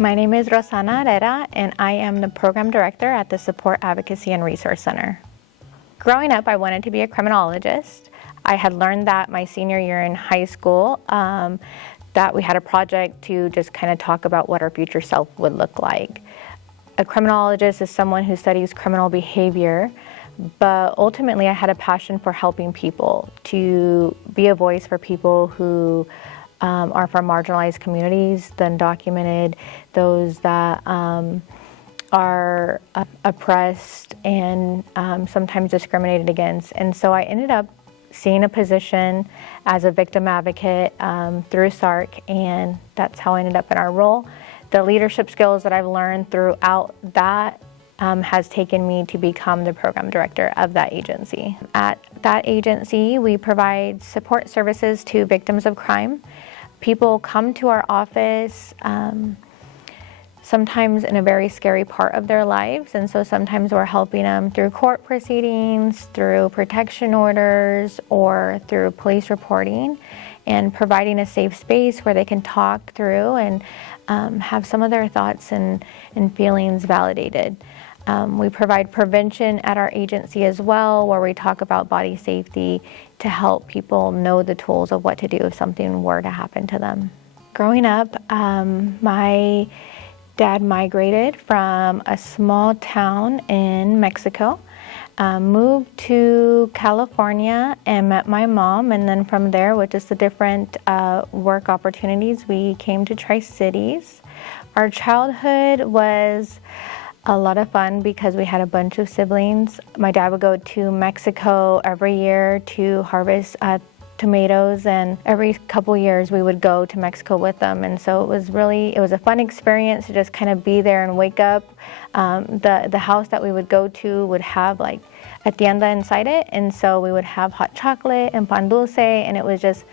My name is Rosanna Herrera, and I am the Program Director at the Support Advocacy and Resource Center. Growing up, I wanted to be a criminologist. I had learned that my senior year in high school, that we had a project to just kind of talk about what our future self would look like. A criminologist is someone who studies criminal behavior, but ultimately I had a passion for helping people, to be a voice for people who are from marginalized communities, the undocumented, those that are oppressed and sometimes discriminated against. And so I ended up seeing a position as a victim advocate through SARC, and that's how I ended up in our role. The leadership skills that I've learned throughout that has taken me to become the program director of that agency. At that agency, we provide support services to victims of crime. People come to our office sometimes in a very scary part of their lives, and so sometimes we're helping them through court proceedings, through protection orders, or through police reporting, and providing a safe space where they can talk through and have some of their thoughts and feelings validated. We provide prevention at our agency as well, where we talk about body safety to help people know the tools of what to do if something were to happen to them. Growing up, my dad migrated from a small town in Mexico, moved to California and met my mom, and then from there, with just the different work opportunities, we came to Tri-Cities. Our childhood was a lot of fun because we had a bunch of siblings. My dad would go to Mexico every year to harvest tomatoes, and every couple years we would go to Mexico with them. And so it was a fun experience to just kind of be there and wake up. The house that we would go to would have like a tienda inside it, and so we would have hot chocolate and pan dulce, and it was just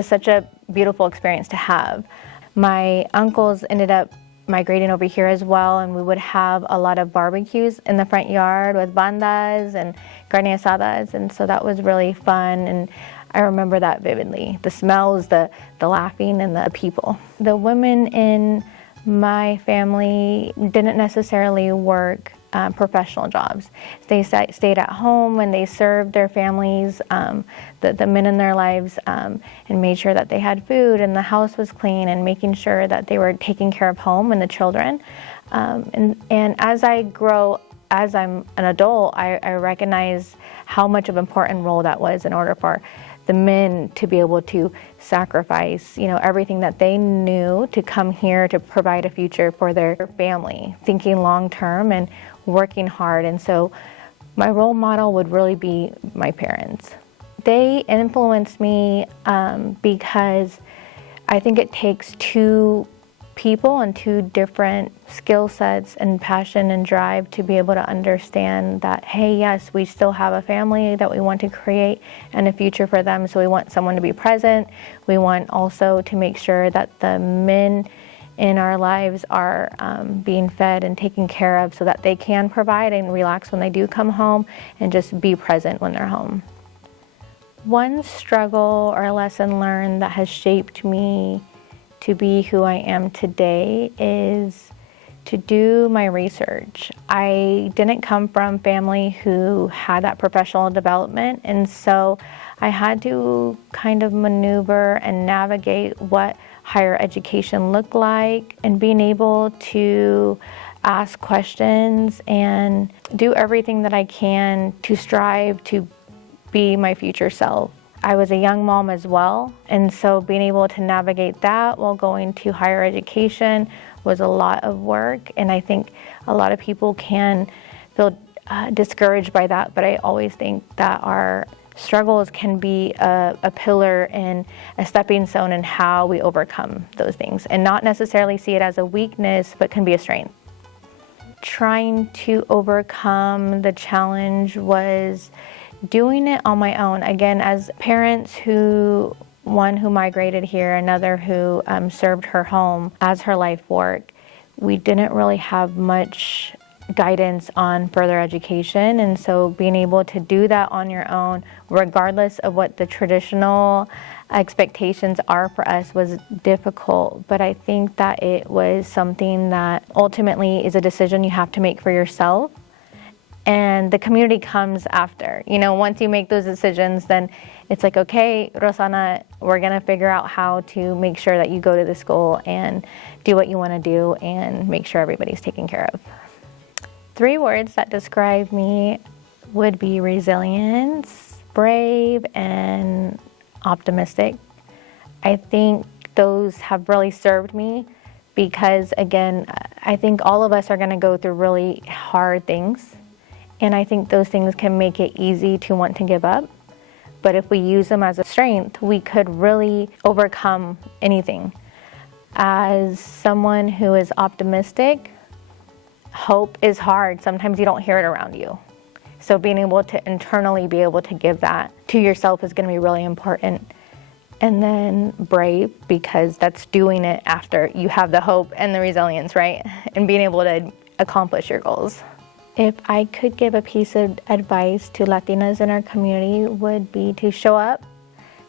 such a beautiful experience to have. My uncles ended up migrating over here as well, and we would have a lot of barbecues in the front yard with bandas and carne asadas, and so that was really fun, and I remember that vividly. The smells, the laughing, and the people. The women in my family didn't necessarily work professional jobs. They stayed at home and they served their families, the men in their lives, and made sure that they had food and the house was clean, and making sure that they were taking care of home and the children. And as I grow, as I'm an adult, I recognize how much of an important role that was in order for the men to be able to sacrifice, everything that they knew to come here to provide a future for their family, thinking long term and working hard. And so my role model would really be my parents. They influenced me because I think it takes two people and two different skill sets and passion and drive to be able to understand that, hey, yes, we still have a family that we want to create and a future for them. So we want someone to be present. We want also to make sure that the men in our lives are being fed and taken care of so that they can provide and relax when they do come home and just be present when they're home. One struggle or lesson learned that has shaped me to be who I am today is to do my research. I didn't come from family who had that professional development, and so I had to kind of maneuver and navigate what higher education looked like, and being able to ask questions and do everything that I can to strive to be my future self. I was a young mom as well, and so being able to navigate that while going to higher education was a lot of work, and I think a lot of people can feel discouraged by that, but I always think that our struggles can be a pillar and a stepping stone in how we overcome those things, and not necessarily see it as a weakness, but can be a strength. Trying to overcome the challenge was doing it on my own. Again, as parents one who migrated here, another who served her home as her life work, we didn't really have much guidance on further education. And so being able to do that on your own, regardless of what the traditional expectations are for us, was difficult. But I think that it was something that ultimately is a decision you have to make for yourself. And the community comes after. You know, once you make those decisions, then it's like, okay, Rosanna, we're going to figure out how to make sure that you go to the school and do what you want to do and make sure everybody's taken care of. 3 words that describe me would be resilience, brave, and optimistic. I think those have really served me because, again, I think all of us are going to go through really hard things. And I think those things can make it easy to want to give up. But if we use them as a strength, we could really overcome anything. As someone who is optimistic, hope is hard. Sometimes you don't hear it around you. So being able to internally be able to give that to yourself is going to be really important. And then brave, because that's doing it after you have the hope and the resilience, right? And being able to accomplish your goals. If I could give a piece of advice to Latinas in our community, would be to show up,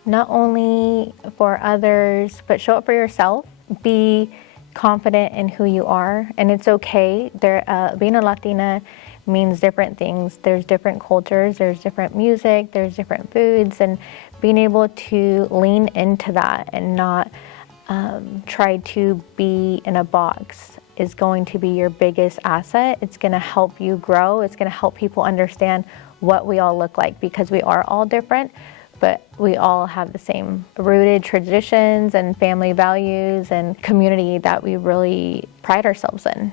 not only for others, but show up for yourself. Be confident in who you are, and it's okay. Being a Latina means different things. There's different cultures, there's different music, there's different foods, and being able to lean into that and not try to be in a box is going to be your biggest asset. It's going to help you grow. It's going to help people understand what we all look like, because we are all different, but we all have the same rooted traditions and family values and community that we really pride ourselves in.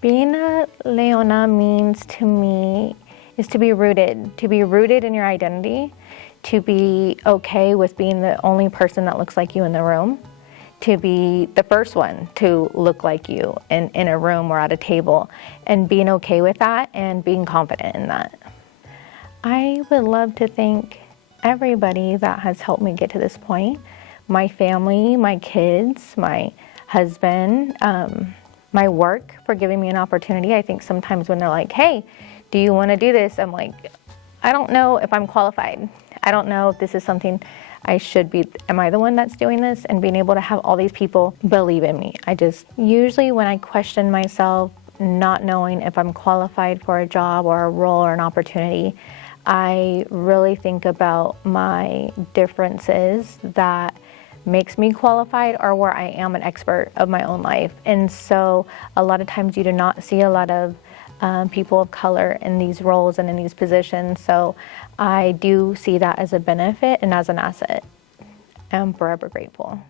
Being a Leona means to me is to be rooted in your identity, to be okay with being the only person that looks like you in the room, to be the first one to look like you in a room or at a table, and being okay with that and being confident in that. I would love to thank everybody that has helped me get to this point. My family, my kids, my husband, my work for giving me an opportunity. I think sometimes when they're like, hey, do you want to do this? I'm like, I don't know if I'm qualified. I don't know if this is something I should be. Am I the one that's doing this? And being able to have all these people believe in me. Usually when I question myself, not knowing if I'm qualified for a job or a role or an opportunity, I really think about my differences that makes me qualified or where I am an expert of my own life. And so a lot of times you do not see a lot of people of color in these roles and in these positions. So I do see that as a benefit and as an asset. I'm forever grateful.